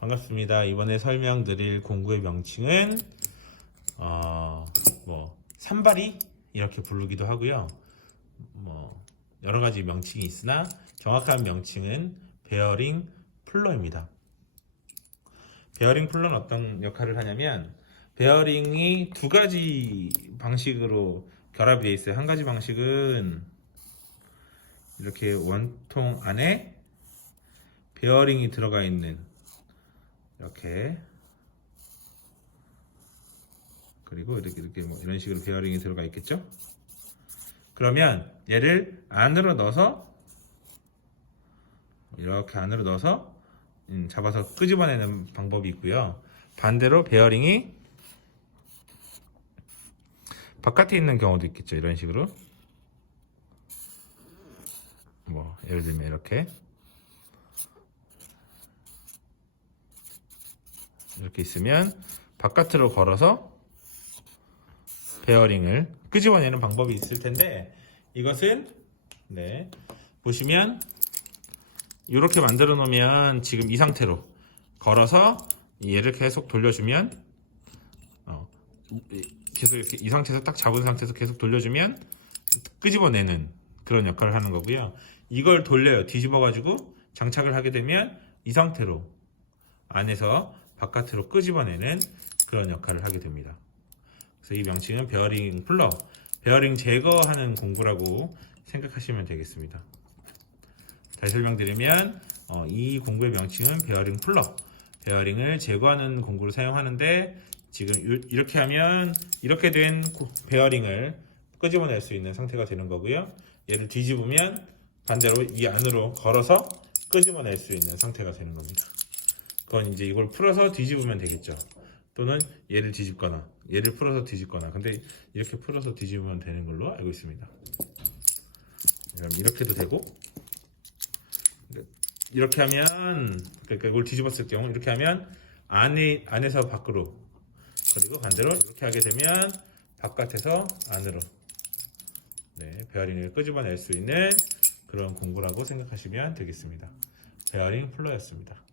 반갑습니다. 이번에 설명드릴 공구의 명칭은 어, 뭐 산발이 이렇게 부르기도 하고요. 뭐 여러 가지 명칭이 있으나 정확한 명칭은 베어링 플러입니다. 베어링 플러는 어떤 역할을 하냐면 베어링이 두 가지 방식으로 결합이 되어 있어요. 한 가지 방식은 이렇게 원통 안에 베어링이 들어가 있는 이렇게 그리고 이렇게 이렇게 뭐 이런 식으로 베어링이 들어가 있겠죠? 그러면 얘를 안으로 넣어서 이렇게 안으로 넣어서 음, 잡아서 끄집어내는 방법이 있고요. 반대로 베어링이 바깥에 있는 경우도 있겠죠. 이런 식으로 뭐 예를 들면 이렇게 이렇게 있으면 바깥으로 걸어서 베어링을 끄집어내는 방법이 있을 텐데 이것은 네 보시면 이렇게 만들어 놓으면 지금 이 상태로 걸어서 얘를 계속 돌려주면 어, 이- 계속 이렇게 이 상태에서 딱 잡은 상태에서 계속 돌려주면 끄집어내는 그런 역할을 하는 거고요. 이걸 돌려요. 뒤집어 가지고 장착을 하게 되면 이 상태로 안에서 바깥으로 끄집어내는 그런 역할을 하게 됩니다. 그래서 이 명칭은 베어링 플러, 베어링 제거하는 공구라고 생각하시면 되겠습니다. 다시 설명드리면 어, 이 공구의 명칭은 베어링 플러, 베어링을 제거하는 공구를 사용하는데 지금 유- 이렇게 하면 이렇게 된 고- 베어링을 끄집어낼 수 있는 상태가 되는 거고요. 얘를 뒤집으면 반대로 이 안으로 걸어서 끄집어낼 수 있는 상태가 되는 겁니다. 그건 이제 이걸 풀어서 뒤집으면 되겠죠. 또는 얘를 뒤집거나 얘를 풀어서 뒤집거나 근데 이렇게 풀어서 뒤집으면 되는 걸로 알고 있습니다. 이렇게도 되고 이렇게 하면 그러니까 이걸 뒤집었을 경우 이렇게 하면 안에 안에서 밖으로 그리고 반대로 이렇게 하게 되면 바깥에서 안으로 네, 베어링을 끄집어낼 수 있는 그런 공구라고 생각하시면 되겠습니다. 베어링 플러였습니다.